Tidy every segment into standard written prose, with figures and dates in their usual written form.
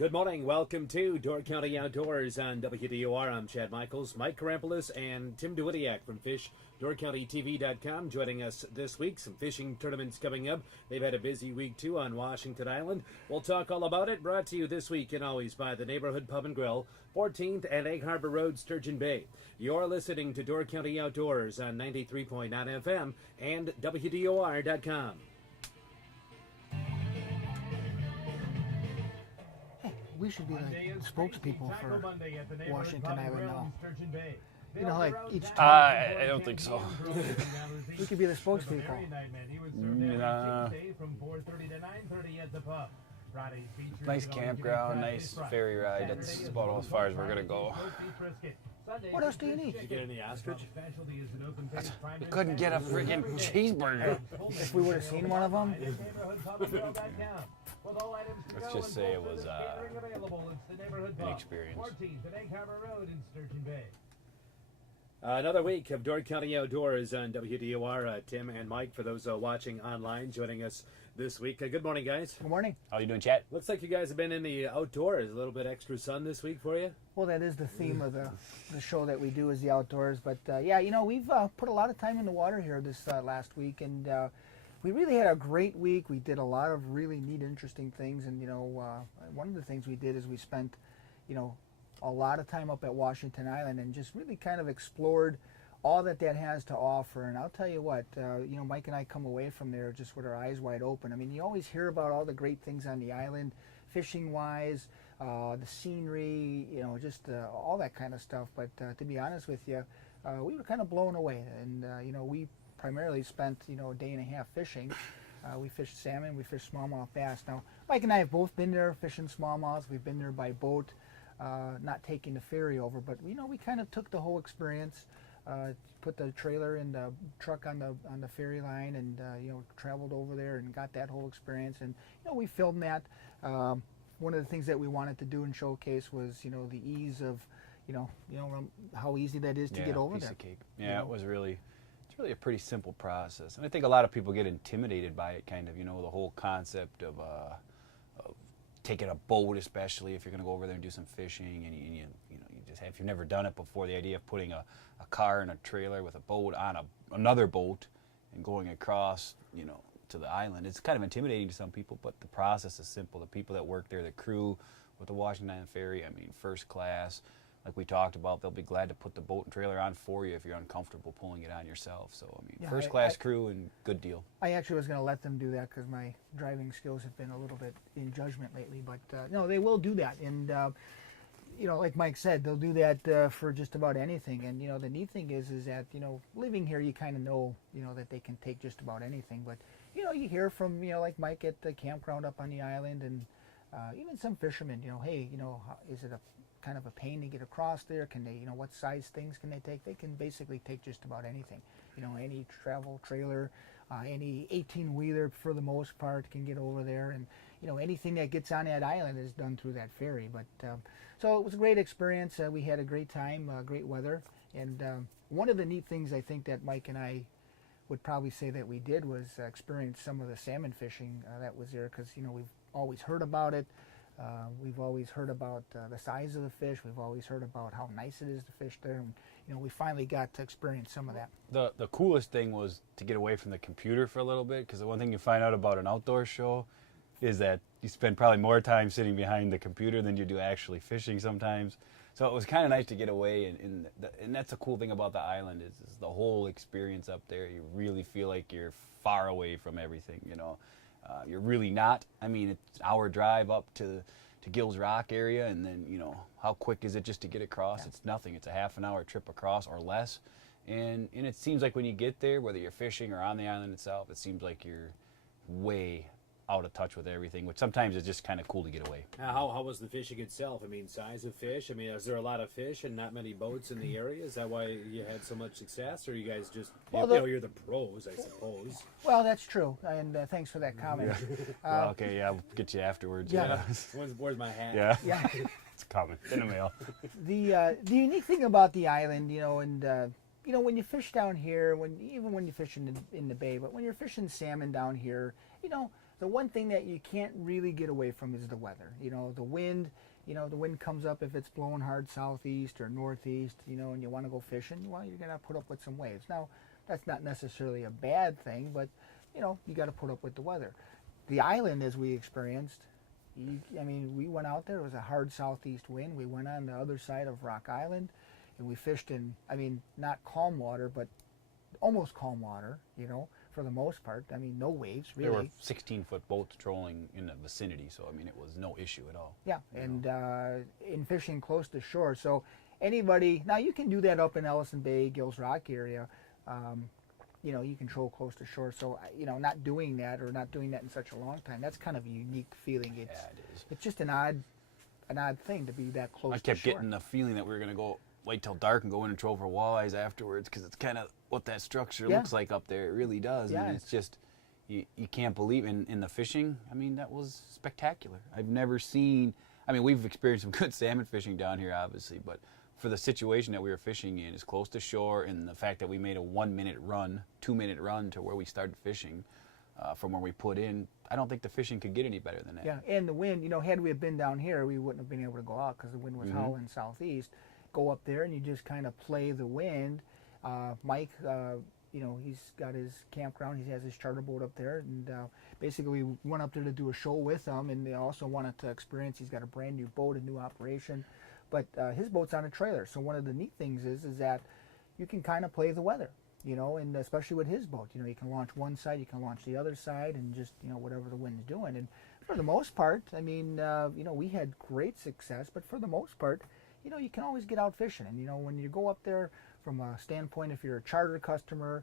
Good morning. Welcome to Door County Outdoors on WDOR. I'm Chad Michaels, Mike Karampoulos, and Tim DeWittiak from FishDoorCountyTV.com joining us this week. Some fishing tournaments coming up. They've had a busy week, too, on Washington Island. We'll talk all about it. Brought to you this week and always by the Neighborhood Pub and Grill, 14th and Egg Harbor Road, Sturgeon Bay. You're listening to Door County Outdoors on 93.9 FM and WDOR.com. We should be like spokespeople for Washington Island now. You know, like each time. I don't think so. We could be the spokespeople. Nah. Nice campground, nice ferry ride. That's about as far as we're gonna go. What else do you need? Did you get any ostrich? We couldn't get a freaking cheeseburger. If we would have seen one of them. Let's just say it was an experience. Another week of Door County Outdoors on WDOR. Tim and Mike, for those watching online, joining us this week. Good morning, guys. Good morning. How you doing, chat? Looks like you guys have been in the outdoors. A little bit extra sun this week for you? Well, that is the theme of the show that we do, is the outdoors. But yeah, you know, we've put a lot of time in the water here this last week, and we really had a great week. We did a lot of really neat, interesting things, and you know, one of the things we did is we spent, you know, a lot of time up at Washington Island and just really kind of explored all that has to offer. And I'll tell you what, you know, Mike and I come away from there just with our eyes wide open. I mean, you always hear about all the great things on the island, fishing-wise, the scenery, you know, just all that kind of stuff. But to be honest with you, we were kind of blown away. And, you know, we primarily spent, you know, a day and a half fishing. We fished salmon, we fished smallmouth bass. Now, Mike and I have both been there fishing smallmouth. We've been there by boat, not taking the ferry over. But, you know, we kind of took the whole experience. Put the trailer in the truck on the ferry line, and you know, traveled over there and got that whole experience. And you know, we filmed that. One of the things that we wanted to do and showcase was, you know, the ease of, you know how easy that is to get over piece there. Of cake. Yeah, it's really a pretty simple process, and I think a lot of people get intimidated by it. Kind of, you know, the whole concept of taking a boat, especially if you're going to go over there and do some fishing, and you know, you just have, if you've never done it before, the idea of putting a car and a trailer with a boat on another boat and going across, you know, to the island, it's kind of intimidating to some people, but the process is simple. The people that work there, the crew with the Washington Island Ferry, I mean, first class. Like we talked about, they'll be glad to put the boat and trailer on for you if you're uncomfortable pulling it on yourself. So, I mean, Yeah, first class crew and good deal. I actually was going to let them do that because my driving skills have been a little bit in judgment lately. But no, they will do that. And you know, like Mike said, they'll do that for just about anything. And you know, the neat thing is that, you know, living here, you kind of know, you know, that they can take just about anything. But you know, you hear from, you know, like Mike at the campground up on the island, and even some fishermen, you know, hey, you know, is it a kind of a pain to get across there? Can they, you know, what size things can they take? They can basically take just about anything. You know, any travel trailer, any 18-wheeler for the most part can get over there, and you know, anything that gets on that island is done through that ferry. But so it was a great experience. We had a great time, great weather, and one of the neat things I think that Mike and I would probably say that we did was experience some of the salmon fishing that was there, because you know, we've always heard about it. We've always heard about the size of the fish. We've always heard about how nice it is to fish there, and you know, we finally got to experience some of that. The coolest thing was to get away from the computer for a little bit, because the one thing you find out about an outdoor show is that you spend probably more time sitting behind the computer than you do actually fishing sometimes. So it was kind of nice to get away, and that's the cool thing about the island is the whole experience up there. You really feel like you're far away from everything, you know. You're really not. I mean, it's an hour drive up to Gills Rock area, and then, you know, how quick is it just to get across? Yeah. It's nothing. It's a half-an-hour trip across or less. And it seems like when you get there, whether you're fishing or on the island itself, it seems like you're way out of touch with everything, which sometimes is just kind of cool to get away. How was the fishing itself? I mean, size of fish? I mean, is there a lot of fish and not many boats in the area? Is that why you had so much success, or you guys just, you know, you're the pros, I suppose? Well, that's true, and thanks for that comment. Well, okay, yeah, I'll get you afterwards. Yeah. Where's my hat? Yeah. It's coming in the mail. The unique thing about the island, you know, and you know, when you fish down here, even when you fish in the bay, but when you're fishing salmon down here, you know, the one thing that you can't really get away from is the weather. You know, the wind. You know, the wind comes up if it's blowing hard southeast or northeast. You know, and you want to go fishing. Well, you're gonna put up with some waves. Now, that's not necessarily a bad thing, but you know, you got to put up with the weather. The island, as we experienced, I mean, we went out there. It was a hard southeast wind. We went on the other side of Rock Island, and we fished in, I mean, not calm water, but almost calm water, you know, for the most part. I mean, no waves, really. There were 16-foot boats trolling in the vicinity, so, I mean, it was no issue at all. Yeah, and in fishing close to shore. So anybody, now you can do that up in Ellison Bay, Gills Rock area. You know, you can troll close to shore. So, you know, not doing that or not doing that in such a long time, that's kind of a unique feeling. It's, Yeah, it is. It's just an odd thing to be that close to shore. I kept getting the feeling that we were going to go wait till dark and go in and troll for walleyes afterwards, because it's kind of what that structure looks like up there. It really does. Yeah. And it's just, you can't believe in the fishing. I mean, that was spectacular. I've never seen, I mean, we've experienced some good salmon fishing down here, obviously, but for the situation that we were fishing in, is close to shore, and the fact that we made a 1-minute run, 2-minute run to where we started fishing from where we put in, I don't think the fishing could get any better than that. Yeah, and the wind, you know, had we have been down here, we wouldn't have been able to go out because the wind was howling southeast. Go up there and you just kind of play the wind. Mike, you know, he's got his campground. He has his charter boat up there, and basically we went up there to do a show with him, and they also wanted to experience. He's got a brand new boat, a new operation, but his boat's on a trailer. So one of the neat things is that you can kind of play the weather, you know, and especially with his boat, you know, you can launch one side, you can launch the other side, and just, you know, whatever the wind's doing. And for the most part, I mean, you know, we had great success, but for the most part, you know, you can always get out fishing. And, you know, when you go up there from a standpoint, if you're a charter customer,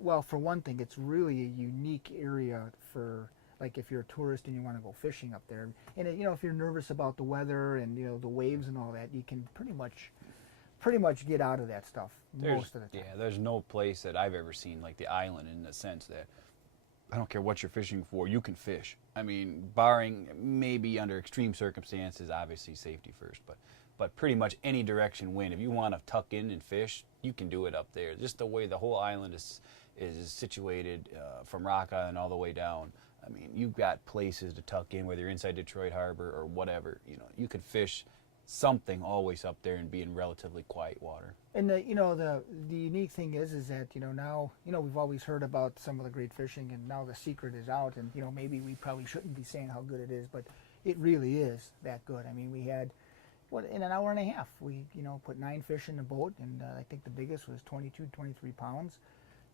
well, for one thing, it's really a unique area for, like, if you're a tourist and you want to go fishing up there. And, you know, if you're nervous about the weather and, you know, the waves and all that, you can pretty much get out of that stuff most of the time. Yeah, there's no place that I've ever seen like the island, in the sense that I don't care what you're fishing for, you can fish. I mean, barring maybe under extreme circumstances, obviously safety first, but pretty much any direction wind, if you want to tuck in and fish, you can do it up there. Just the way the whole island is situated, from Rock Island all the way down. I mean, you've got places to tuck in, whether you're inside Detroit Harbor or whatever. You know, you could fish something always up there and be in relatively quiet water. And the, you know, the unique thing is that, you know, now, you know, we've always heard about some of the great fishing, and now the secret is out, and, you know, maybe we probably shouldn't be saying how good it is, but it really is that good. I mean, we had, in an hour and a half, we, you know, put 9 fish in the boat, and I think the biggest was 22, 23 pounds.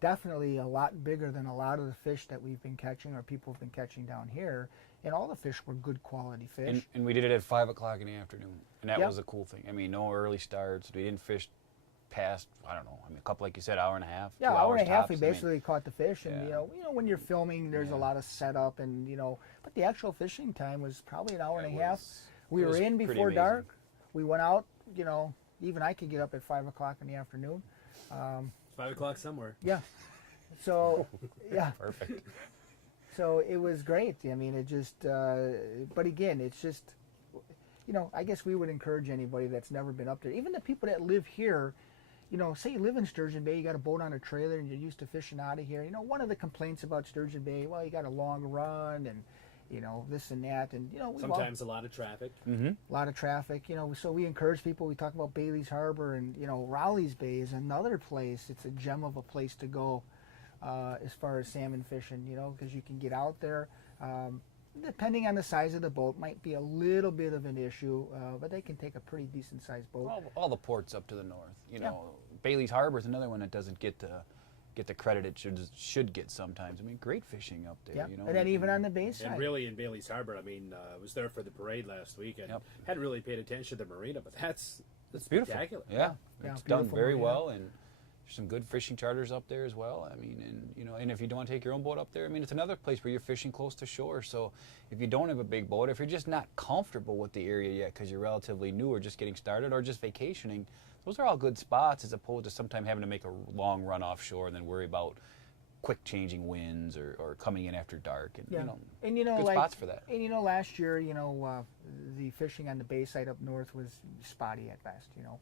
Definitely a lot bigger than a lot of the fish that we've been catching or people have been catching down here. And all the fish were good quality fish. And we did it at 5 o'clock in the afternoon, and that Yep. was a cool thing. I mean, no early starts. We didn't fish past, I don't know, I mean, a couple, like you said, hour and a half. Yeah, 2 hour and hours a half. tops. We I mean, basically caught the fish, and yeah. you know, when you're filming, there's a lot of setup, and you know, but the actual fishing time was probably an hour and a half. We it were was in pretty before amazing. dark. We went out. You know, even I could get up at 5 o'clock in the afternoon. 5 o'clock somewhere. Yeah. So, yeah. Perfect. So it was great. I mean, it just, but again, it's just, you know, I guess we would encourage anybody that's never been up there, even the people that live here, you know, say you live in Sturgeon Bay, you got a boat on a trailer and you're used to fishing out of here. You know, one of the complaints about Sturgeon Bay, well, you got a long run and, you know, this and that. And, you know, we Sometimes a lot of traffic. a lot of traffic, you know, so we encourage people. We talk about Bailey's Harbor, and, you know, Raleigh's Bay is another place. It's a gem of a place to go. As far as salmon fishing, you know, because you can get out there. Depending on the size of the boat, might be a little bit of an issue, but they can take a pretty decent sized boat. All the ports up to the north. You know, Bailey's Harbor is another one that doesn't get the credit it should get sometimes. I mean, great fishing up there. Yeah, You know, and then even on the bay side. And really in Bailey's Harbor, I mean, I was there for the parade last week and hadn't really paid attention to the marina, but that's beautiful. spectacular. Yeah, Yeah, it's done beautiful very marina. well, and there's some good fishing charters up there as well. I mean, and you know, and if you don't want to take your own boat up there, I mean, it's another place where you're fishing close to shore. So if you don't have a big boat, if you're just not comfortable with the area yet because you're relatively new or just getting started or just vacationing, those are all good spots, as opposed to sometimes having to make a long run offshore and then worry about quick changing winds or coming in after dark. And Yeah. you know, And you know, good like, spots for that. And you know, last year, you know, the fishing on the bay side up north was spotty at best. You know,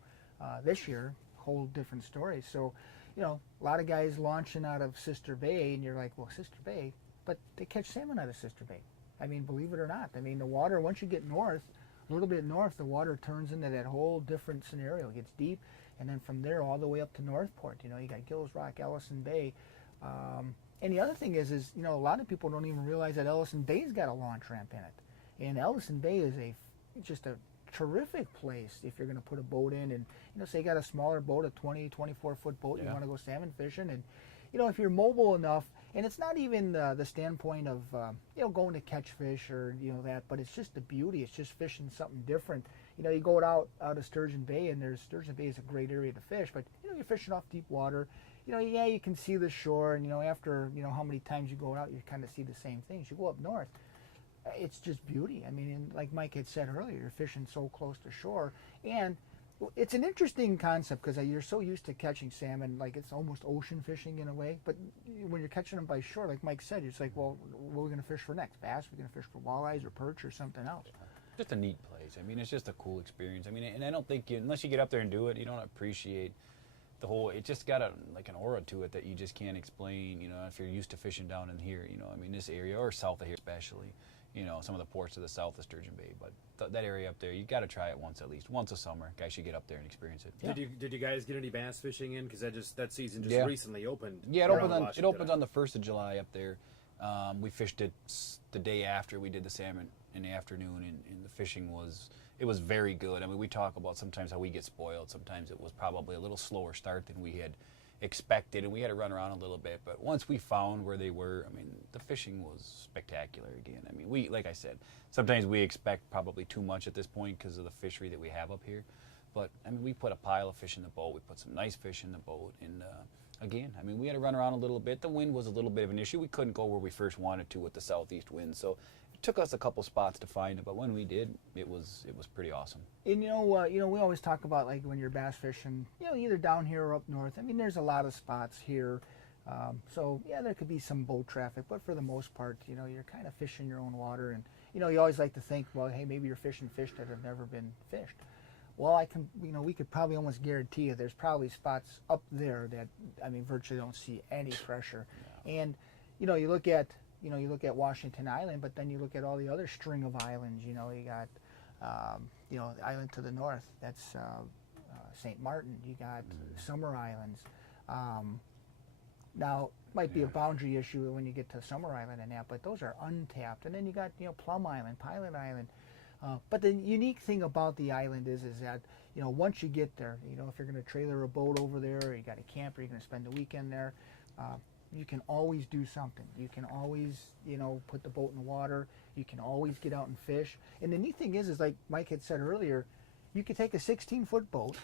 this year, whole different story. So, you know, a lot of guys launching out of Sister Bay, and you're like, well, Sister Bay, but they catch salmon out of Sister Bay. I mean, believe it or not. I mean, the water, once you get north, a little bit north, the water turns into that whole different scenario. It gets deep, and then from there all the way up to Northport. You know, you got Gills Rock, Ellison Bay. And the other thing is, you know, a lot of people don't even realize that Ellison Bay's got a launch ramp in it. And Ellison Bay is just a terrific place if you're going to put a boat in. And, you know, say you got a smaller boat, a 20, 24-foot boat, you want to go salmon fishing. And, you know, if you're mobile enough, and it's not even the standpoint of, you know, going to catch fish or, you know, that, but it's just the beauty. It's just fishing something different. You know, you go out of Sturgeon Bay, and Sturgeon Bay is a great area to fish, but, you know, you're fishing off deep water. You know, yeah, you can see the shore, and, you know, after, you know, how many times you go out, you kind of see the same things. You go up north, it's just beauty. I mean, and like Mike had said earlier, you're fishing so close to shore, and it's an interesting concept because you're so used to catching salmon, like it's almost ocean fishing in a way, but when you're catching them by shore, like Mike said, it's like, well, what are we going to fish for next? Bass? We're going to fish for walleyes or perch or something else. Just a neat place. I mean, it's just a cool experience. I mean, and I don't think unless you get up there and do it, you don't appreciate the whole. It just got like an aura to it that you just can't explain. You know, if you're used to fishing down in here, you know, I mean, this area or south of here especially. You know, some of the ports to the south of Sturgeon Bay, but that area up there, you got to try it once at least, once a summer. Guys should get up there and experience it. Yeah. Did you guys get any bass fishing in? Because that season just recently opened. Yeah, it opens on the 1st of July up there. We fished it the day after we did the salmon in the afternoon, and the fishing was very good. I mean, we talk about sometimes how we get spoiled. Sometimes it was probably a little slower start than we had expected, and we had to run around a little bit, but once we found where they were, I mean, the fishing was spectacular again. I mean, like I said, sometimes we expect probably too much at this point because of the fishery that we have up here, but I mean, we put a pile of fish in the boat, we put some nice fish in the boat, and again, I mean, we had to run around a little bit. The wind was a little bit of an issue. We couldn't go where we first wanted to with the southeast wind, so it took us a couple spots to find it, but when we did, it was pretty awesome. And you know, we always talk about like when you're bass fishing, you know, either down here or up north. I mean, there's a lot of spots here, so yeah, there could be some boat traffic, but for the most part, you know, you're kind of fishing your own water, and you know, you always like to think, well, hey, maybe you're fishing fish that have never been fished. Well, we could probably almost guarantee you there's probably spots up there that, I mean, virtually don't see any pressure. No. And you know, you look at Washington Island, but then you look at all the other string of islands. You know, you got, you know, the island to the north, that's St. Martin. You got Summer Islands. Now, might be a boundary issue when you get to Summer Island and that, but those are untapped. And then you got, you know, Plum Island, Pilot Island. But the unique thing about the island is that, you know, once you get there, you know, if you're going to trailer a boat over there, or you got a camper, you're going to spend the weekend there, you can always do something. You can always, you know, put the boat in the water. You can always get out and fish. And the neat thing is like Mike had said earlier, you could take a 16-foot boat.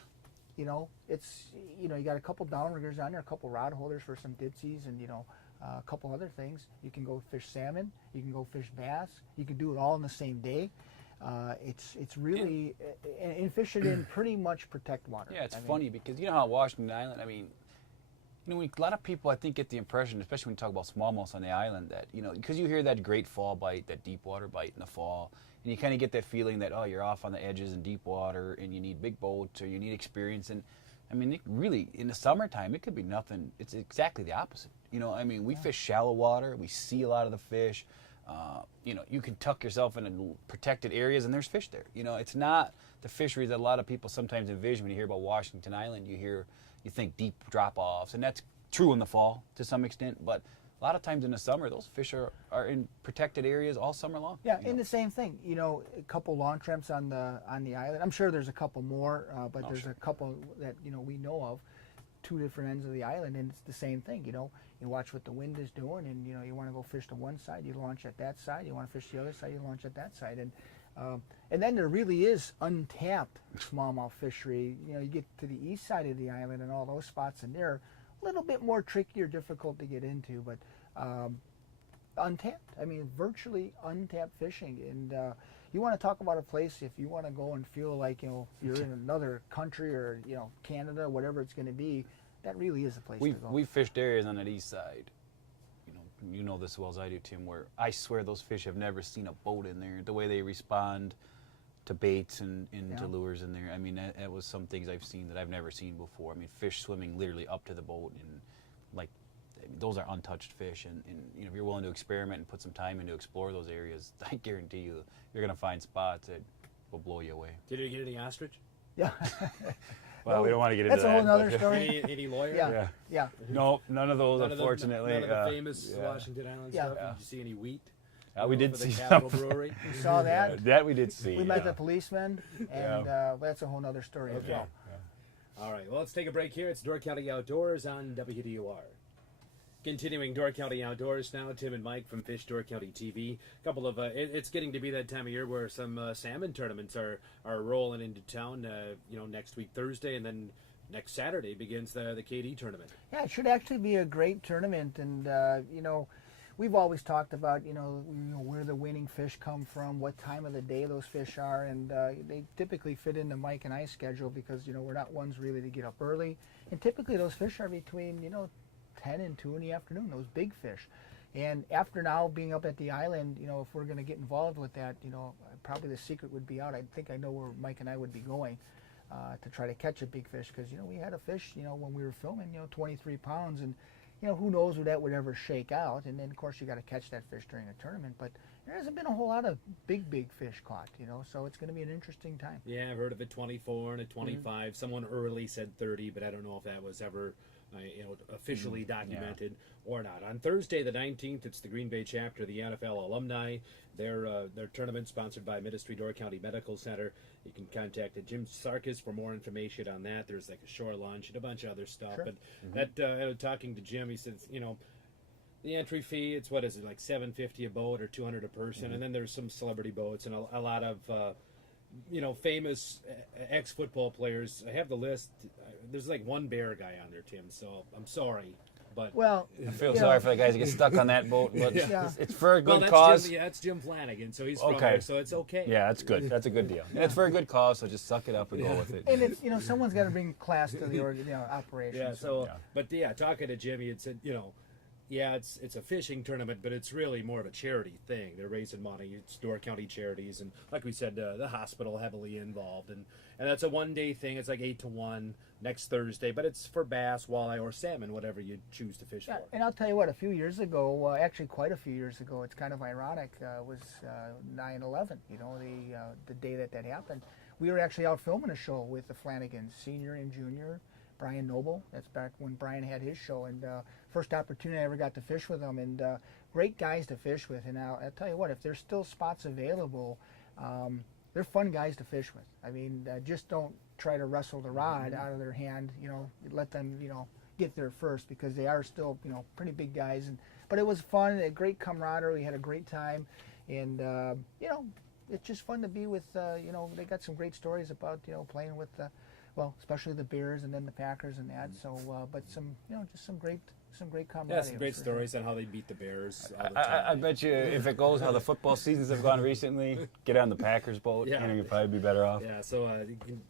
You know, it's, you know, you got a couple downriggers on there, a couple rod holders for some dipsies, and, you know, a couple other things. You can go fish salmon. You can go fish bass. You can do it all in the same day. It's really, and fish it in pretty much protect water. Yeah, it's funny because you know how Washington Island, I mean, you know, a lot of people I think get the impression, especially when you talk about smallmouth on the island, that, you know, because you hear that great fall bite, that deep water bite in the fall, and you kind of get that feeling that, oh, you're off on the edges in deep water and you need big boats or you need experience. And I mean, it really, in the summertime, it could be nothing. It's exactly the opposite. You know, I mean, we fish shallow water, we see a lot of the fish. You know, you can tuck yourself in protected areas and there's fish there. You know, it's not the fishery that a lot of people sometimes envision when you hear about Washington Island. You think deep drop-offs, and that's true in the fall to some extent, but a lot of times in the summer, those fish are in protected areas all summer long. Yeah, and the same thing. You know, a couple launch ramps on the island. I'm sure there's a couple more, but there's a couple that, you know, we know of, two different ends of the island, and it's the same thing. You know, you watch what the wind is doing, and you know, you want to go fish to one side, you launch at that side. You want to fish the other side, you launch at that side, and then there really is untapped smallmouth fishery. You know, you get to the east side of the island, and all those spots in there, a little bit more tricky or difficult to get into, but untapped. I mean, virtually untapped fishing. And you want to talk about a place, if you want to go and feel like, you know, you're in another country or, you know, Canada, whatever it's going to be, that really is a place to go. We've fished areas on that east side. You know this as well as I do, Tim, where I swear those fish have never seen a boat in there. The way they respond to baits and to lures in there. I mean, that was some things I've seen that I've never seen before. I mean, fish swimming literally up to the boat, and like those are untouched fish, and if you're willing to experiment and put some time in to explore those areas, I guarantee you're going to find spots that will blow you away. Did you get any ostrich? Yeah. Well, we don't want to get into that. That's a whole other story. Any lawyer? Yeah. Yeah. No, none of those, unfortunately. None of the famous yeah. Washington Island Yeah. stuff. Yeah. Did you see any wheat? We did For the see Capitol some. Brewery. You saw that? That we did see. We met the policeman, and Yeah. that's a whole other story as Okay. well. All right, well, let's take a break here. It's Door County Outdoors on WDOR. Continuing Door County Outdoors now, Tim and Mike from Fish Door County TV. A couple of it's getting to be that time of year where some salmon tournaments are rolling into town. Next week Thursday, and then next Saturday begins the KD tournament. Yeah, it should actually be a great tournament, and we've always talked about where the winning fish come from, what time of the day those fish are, and they typically fit into Mike and I's schedule because we're not ones really to get up early, and typically those fish are between 10 and 2 in the afternoon, those big fish. And after now being up at the island, if we're going to get involved with that, probably the secret would be out. I think I know where Mike and I would be going to try to catch a big fish, because we had a fish when we were filming 23 pounds, and who knows where that would ever shake out. And then of course you got to catch that fish during a tournament, but there hasn't been a whole lot of big fish caught, so it's going to be an interesting time. Yeah, I've heard of a 24 and a 25. Someone early said 30, but I don't know if that was ever officially documented or not. On Thursday the 19th, it's the Green Bay chapter of the NFL alumni. Their tournament sponsored by Ministry Door County Medical Center. You can contact Jim Sarkis for more information on that. There's like a shore lunch and a bunch of other stuff. Sure. But I was talking to Jim. He says, the entry fee, it's what is it, like $750 a boat or $200 a person, and then there's some celebrity boats and a lot of famous ex-football players. I have the list. There's like one bear guy on there, Tim, so I'm sorry. But Well, I feel sorry for the guys that get stuck on that boat, but Yeah. it's for a good that's cause. that's Jim Flanagan, so he's from Okay. there, so it's okay. Yeah, that's good. That's a good deal. And it's for a good cause, so just suck it up and go with it. and it's someone's got to bring class to the operation. Yeah, so. talking to Jim, he had said, it's a fishing tournament, but it's really more of a charity thing. They're raising money. It's Door County charities, and like we said, the hospital heavily involved, and that's a one-day thing. It's like 8 to 1 next Thursday, but it's for bass, walleye, or salmon, whatever you choose to fish Yeah, for. and I'll tell you what, a few years ago, actually quite a few years ago, it's kind of ironic, was 9/11, the day that happened. We were actually out filming a show with the Flanagans, senior and junior, Brian Noble. That's back when Brian had his show, and first opportunity I ever got to fish with them, and great guys to fish with. And I'll tell you what, if there's still spots available, they're fun guys to fish with. I mean, just don't try to wrestle the rod out of their hand. Let them, get there first, because they are still, pretty big guys. But it was fun, a great camaraderie. We had a great time, and it's just fun to be with. They got some great stories about playing with especially the Bears and then the Packers and that. So, but just some great camaraderie. Yeah, some great stories on how they beat the Bears all the time. I bet you if it goes how the football seasons have gone recently, get on the Packers boat, Yeah. and you'd probably be better off. Yeah, so you can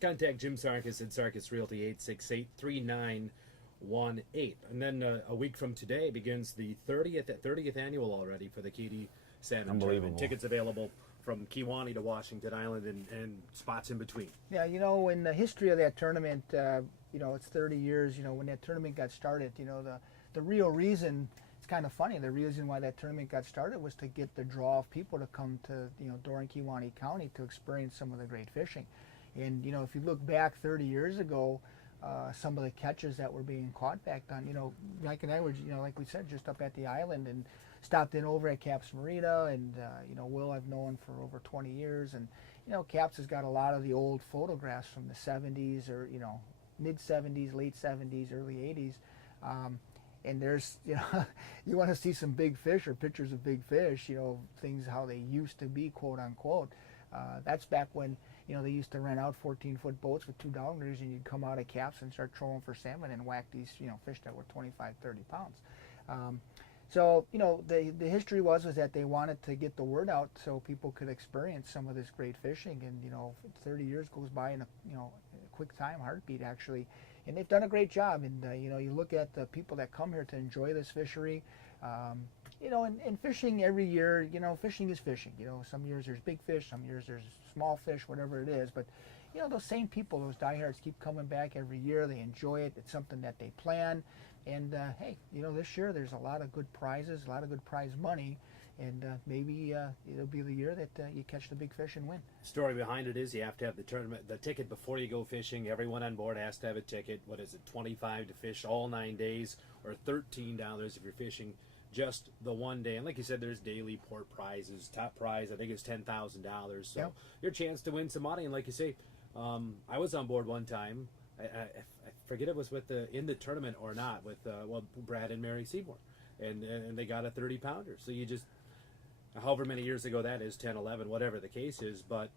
contact Jim Sarkis at Sarkis Realty 868-3918. And then a week from today begins the 30th annual already for the KD Salmon Unbelievable. Tournament. Tickets available from Kewaunee to Washington Island and spots in between. Yeah, in the history of that tournament, it's 30 years. When that tournament got started, the real reason, it's kind of funny, the reason why that tournament got started was to get the draw of people to come to, Door and Kewaunee County to experience some of the great fishing. And, if you look back 30 years ago, some of the catches that were being caught back then, Mike and I were, like we said, just up at the island and stopped in over at Caps Marina, and Will I've known for over 20 years, and Caps has got a lot of the old photographs from the 70s or mid 70s, late 70s, early 80s, and there's you want to see some big fish or pictures of big fish, things how they used to be, quote unquote. That's back when they used to rent out 14-foot boats with 2 downriggers, and you'd come out of Caps and start trolling for salmon and whack these fish that were 25, 30 pounds. So, the history was that they wanted to get the word out so people could experience some of this great fishing. And, 30 years goes by in a quick time, heartbeat, actually. And they've done a great job. And, you look at the people that come here to enjoy this fishery, and fishing every year, fishing is fishing. Some years there's big fish, some years there's small fish, whatever it is. But, those same people, those diehards keep coming back every year. They enjoy it. It's something that they plan. And hey, this year there's a lot of good prizes, a lot of good prize money, and maybe it'll be the year that you catch the big fish and win. Story behind it is you have to have the ticket before you go fishing. Everyone on board has to have a ticket. What is it, $25 to fish all 9 days, or $13 if you're fishing just the one day. And like you said, there's daily port prizes. Top prize, I think, is $10,000. So Yep. your chance to win some money. And like you say, I was on board one time. I forget it was in the tournament or not with Brad and Mary Seymour, and they got a 30-pounder. So you just, however many years ago that is, 10, 11, whatever the case is, but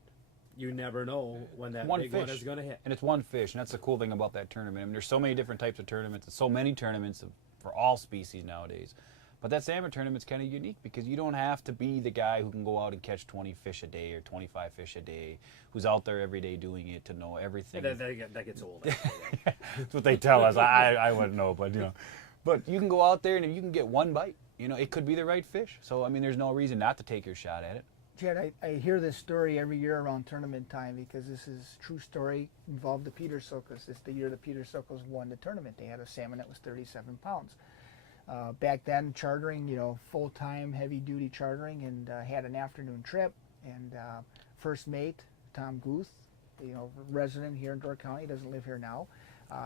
you never know when that big one is going to hit. And it's one fish, and that's the cool thing about that tournament. I mean, there's so many different types of tournaments, and so many tournaments for all species nowadays. But that salmon tournament's kind of unique because you don't have to be the guy who can go out and catch 20 fish a day or 25 fish a day, who's out there every day doing it to know everything. That gets old. That's what they tell us. I wouldn't know, but but you can go out there and if you can get one bite, it could be the right fish. So I mean, there's no reason not to take your shot at it. Chad, I hear this story every year around tournament time because this is a true story. Involved the Peter Sokos. It's the year the Peter Sokos won the tournament. They had a salmon that was 37 pounds. Back then, chartering, full-time, heavy-duty chartering, and had an afternoon trip. And first mate, Tom Guth, resident here in Door County, doesn't live here now,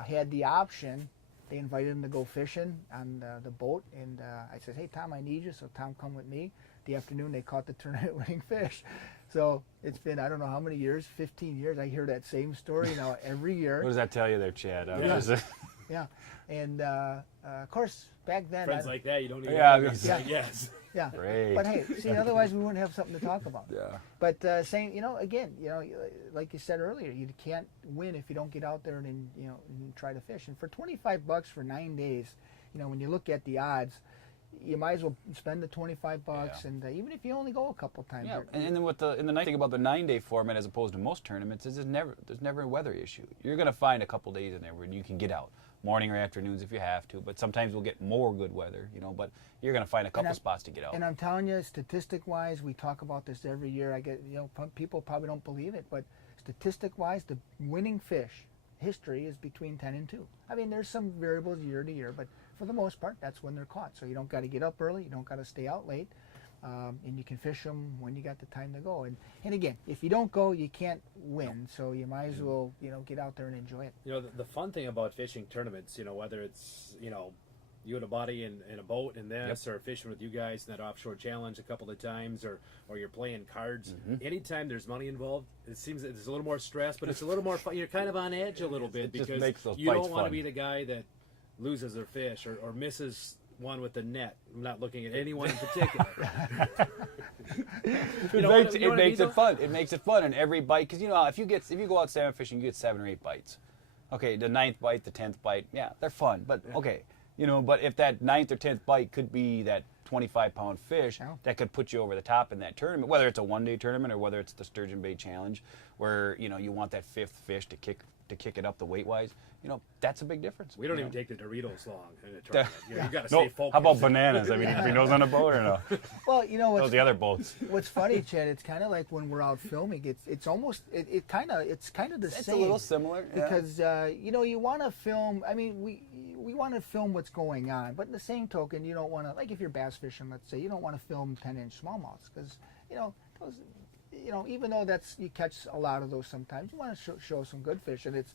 had the option. They invited him to go fishing on the boat, and I said, "Hey, Tom, I need you." So Tom, come with me. The afternoon, they caught the tournament-winning fish. So it's been, I don't know how many years, 15 years. I hear that same story now every year. What does that tell you there, Chad? Yeah, and of course, back then, friends like that, you don't even say yes. Yeah, great. But hey, see, otherwise we wouldn't have something to talk about. Yeah. But saying, again, like you said earlier, you can't win if you don't get out there and and try to fish. And for $25 for 9 days, when you look at the odds, you might as well spend the $25, and even if you only go a couple times. Yeah, and then the nice thing about the 9-day format as opposed to most tournaments is there's never a weather issue. You're going to find a couple days in there where you can get out, morning or afternoons if you have to. But sometimes we'll get more good weather, But you're going to find a couple spots to get out. And I'm telling you, statistic-wise, we talk about this every year. I get, people probably don't believe it, but statistic-wise, the winning fish history is between 10 and 2. I mean, there's some variables year to year, but for the most part, that's when they're caught. So you don't got to get up early, you don't got to stay out late, and you can fish them when you got the time to go. And again, if you don't go, you can't win. So you might as well, get out there and enjoy it. The fun thing about fishing tournaments, whether it's, you and a buddy in a boat in this, or fishing with you guys in that offshore challenge a couple of times, or you're playing cards. Anytime there's money involved, it seems that there's a little more stress, but it's a little more fun. You're kind of on edge a little bit because you don't want to be the guy that loses their fish or misses one with the net. I'm not looking at anyone in particular. It makes it fun. It makes it fun, and every bite, because if you go out salmon fishing, you get 7 or 8 bites. Okay, the 9th bite, the 10th bite, yeah, they're fun, but okay. But if that 9th or 10th bite could be that 25-pound fish, that could put you over the top in that tournament, whether it's a one-day tournament or whether it's the Sturgeon Bay Challenge, where you want that 5th fish to kick it up the weight-wise. That's a big difference. We don't even take the Doritos long in a tournament. You got to stay focused. How about bananas? I mean, you bring those on a boat or no? Well, those are the other boats. What's funny, Chad? It's kind of like when we're out filming. It's almost it's kind of the same. It's a little similar because you want to film. I mean, we want to film what's going on, but in the same token, you don't want to, like if you're bass fishing, let's say, you don't want to film 10-inch smallmouths because those. Even though you catch a lot of those sometimes, you want to show some good fish, and it's.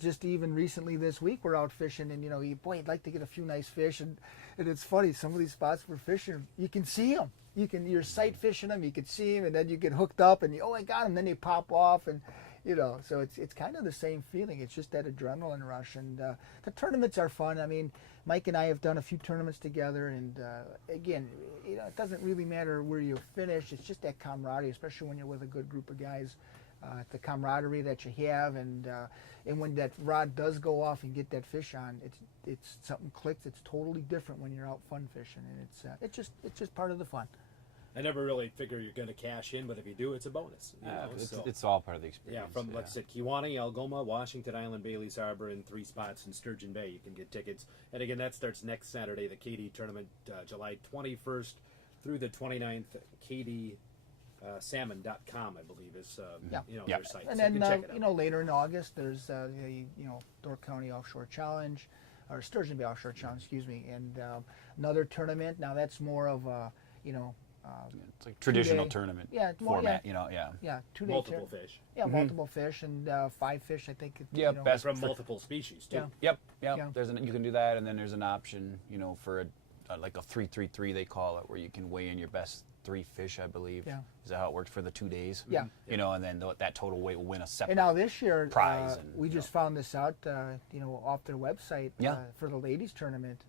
Just even recently this week we're out fishing, and you'd like to get a few nice fish, and it's funny, some of these spots we're fishing, you can see them, you're sight fishing them, you can see them, and then you get hooked up, and I got them, then they pop off, and so it's kind of the same feeling. It's just that adrenaline rush, and the tournaments are fun. I mean, Mike and I have done a few tournaments together, and again, it doesn't really matter where you finish. It's just that camaraderie, especially when you're with a good group of guys. The camaraderie that you have, and when that rod does go off and get that fish on, it's something clicks. It's totally different when you're out fun fishing, and it's just part of the fun. I never really figure you're going to cash in, but if you do, it's a bonus. It's all part of the experience. Yeah, from like I said, Kewanee, Algoma, Washington Island, Bailey's Harbor, and 3 spots in Sturgeon Bay. You can get tickets, and again, that starts next Saturday. The KD tournament, July 21st through the 29th. KD. Salmon.com, I believe, is their site. And so then you can check it out. later in August, there's Door County Offshore Challenge. or Sturgeon Bay Offshore Challenge, excuse me, and another tournament. Now that's more of a, you know, It's like traditional 2-day tournament yeah, more, format, yeah, you know, yeah. yeah, 2-day Multiple fish. Yeah, multiple fish and 5 fish. I think. Yeah, you know, best From for- multiple species, too. Yeah. Yep. Yeah. You can do that, and then there's an option, you know, for like a 3-3-3 they call it, where you can weigh in your best 3 fish, I believe. Yeah. Is that how it works for the 2 days? Yeah. You know, and then that total weight will win a separate. And now this year, prize and, we you just know. found this out, you know, off their website Yeah. for the ladies tournament,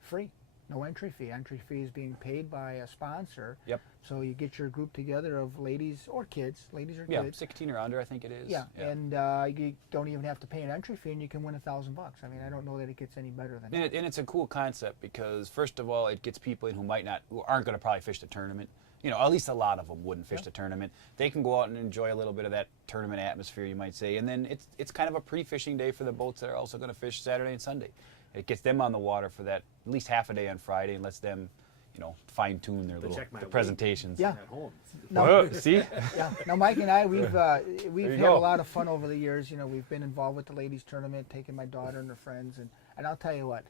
free, no entry fee. Entry fee is being paid by a sponsor. Yep. So you get your group together of ladies or kids, ladies or Yeah, kids. 16 or under, I think it is. Yeah, and you don't even have to pay an entry fee, and you can win $1,000. I mean, I don't know that it gets any better than that. And it's a cool concept because, first of all, it gets people in who aren't going to probably fish the tournament. You know, at least a lot of them wouldn't fish the tournament. They can go out and enjoy a little bit of that tournament atmosphere, you might say. And then it's kind of a pre-fishing day for the boats that are also going to fish Saturday and Sunday. It gets them on the water for that at least half a day on Friday and lets them, you know, fine-tune their little check my weight. presentations. Yeah. At home. No. See? Yeah. Now, Mike and I, we've you had go. a lot of fun over the years. You know, we've been involved with the ladies tournament, taking my daughter and her friends, and I'll tell you what.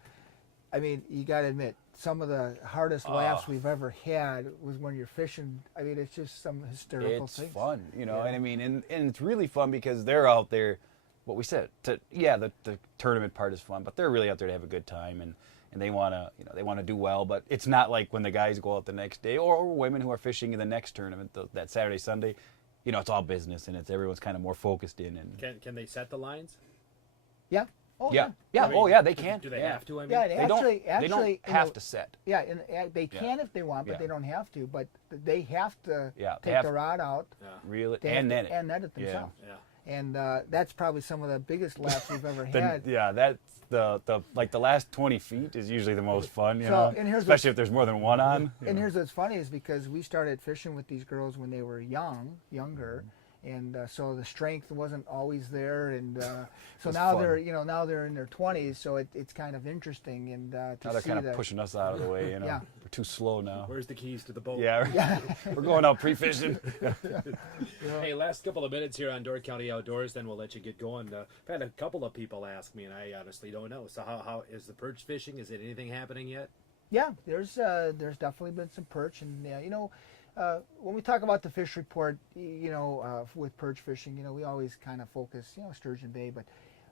I mean, you got to admit, some of the hardest laughs we've ever had was when you're fishing. I mean, it's just some hysterical It's things. fun, you know, Yeah. and I mean, and it's really fun because they're out there. What we said, the tournament part is fun, but they're really out there to have a good time, and they want to do well. But it's not like when the guys go out the next day, or women who are fishing in the next tournament, that Saturday, Sunday. You know, it's all business, and everyone's kind of more focused in. And Can they set the lines? Yeah. Oh, yeah, I mean, yeah, they can. Do they yeah. have to? I mean, Yeah, They actually, they don't you have know, to set. Yeah, and they can if they want, but Yeah. they don't have to. But they have to Yeah, they take have- the rod out. Reel it They and have net to, it. and net it Yeah. themselves. Yeah. And that's probably some of the biggest laughs we've ever had. That's the last 20 feet is usually the most fun, you So, know, and here's especially if there's more than one on. you And know. here's what's funny is because we started fishing with these girls when they were younger, and so the strength wasn't always there, and so was now fun. they're in their 20s, so it's kind of interesting, and to Now they're see kind of the pushing us out of the way, you know. Yeah. We're too slow now. Where's the keys to the boat? Yeah, we're going out pre-fishing. Hey, last couple of minutes here on Door County Outdoors, then we'll let you get going. I've had a couple of people ask me, and I honestly don't know. So how is the perch fishing? Is it anything happening yet? Yeah, there's definitely been some perch, and when we talk about the fish report, with perch fishing, we always kind of focus, Sturgeon Bay, but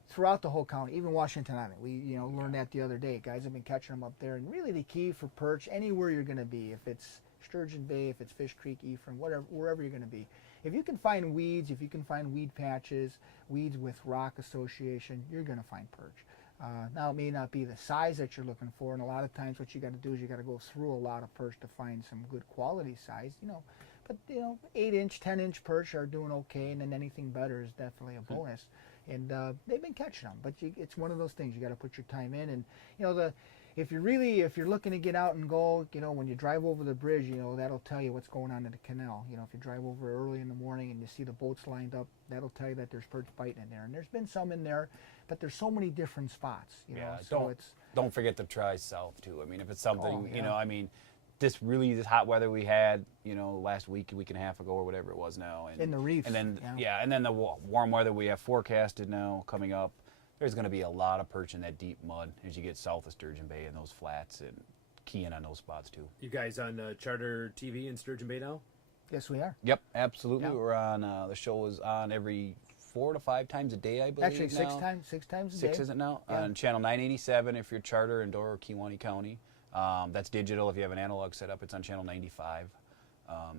throughout the whole county, even Washington Island, we learned that the other day. Guys have been catching them up there, and really the key for perch, anywhere you're going to be, if it's Sturgeon Bay, if it's Fish Creek, Ephraim, wherever you're going to be, if you can find weeds, if you can find weed patches, weeds with rock association, you're going to find perch. Now, it may not be the size that you're looking for, and a lot of times what you got to do is you got to go through a lot of perch to find some good quality size, But, 8-inch, 10-inch perch are doing okay, and then anything better is definitely a bonus. And they've been catching them, but it's one of those things. You got to put your time in, and, if you're looking to get out and go, when you drive over the bridge, that'll tell you what's going on in the canal. If you drive over early in the morning and you see the boats lined up, that'll tell you that there's perch biting in there. And there's been some in there, but there's so many different spots, Yeah, so don't forget to try south too. I mean, if it's something, Oh, yeah. this hot weather we had, last week and a half ago or whatever it was now, and in the reefs, and then yeah. and then the warm weather we have forecasted now coming up. There's going to be a lot of perch in that deep mud as you get south of Sturgeon Bay and those flats, and keying on those spots too. You guys on Charter TV in Sturgeon Bay now? Yes, we are. Yep, absolutely. Yeah. We're on. The show is on every 4 to 5 times a day, I believe. Actually, now. six times a day. 6 is it now? Yeah. On channel 987 if you're Charter in Door or Kewaunee County. That's digital. If you have an analog setup, it's on channel 95.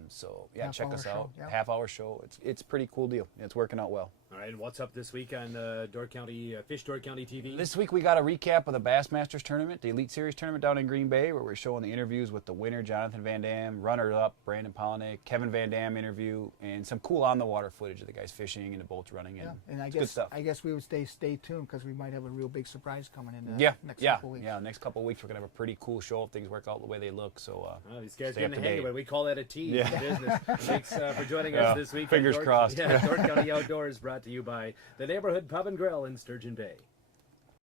So yeah, check us Half-hour out. show, yeah. Half-hour show. It's a pretty cool deal. It's working out well. All right, and what's up this week on Door County TV? This week we got a recap of the Bassmasters tournament, the Elite Series tournament down in Green Bay, where we're showing the interviews with the winner, Jonathan Van Dam, runner-up, Brandon Polnick, Kevin Van Dam interview, and some cool on-the-water footage of the guys fishing and the boats running. Yeah, and it's good stuff. I guess we would stay tuned because we might have a real big surprise coming in the next couple weeks. Yeah, next couple of weeks we're going to have a pretty cool show if things work out the way they look. So Oh, these guys stay getting up the to hang of date. it. We call that a tease Yeah. in business. Thanks for joining Yeah, us this week. fingers crossed. Yeah, Door County Outdoors brought to you by the Neighborhood Pub and Grill in Sturgeon Bay.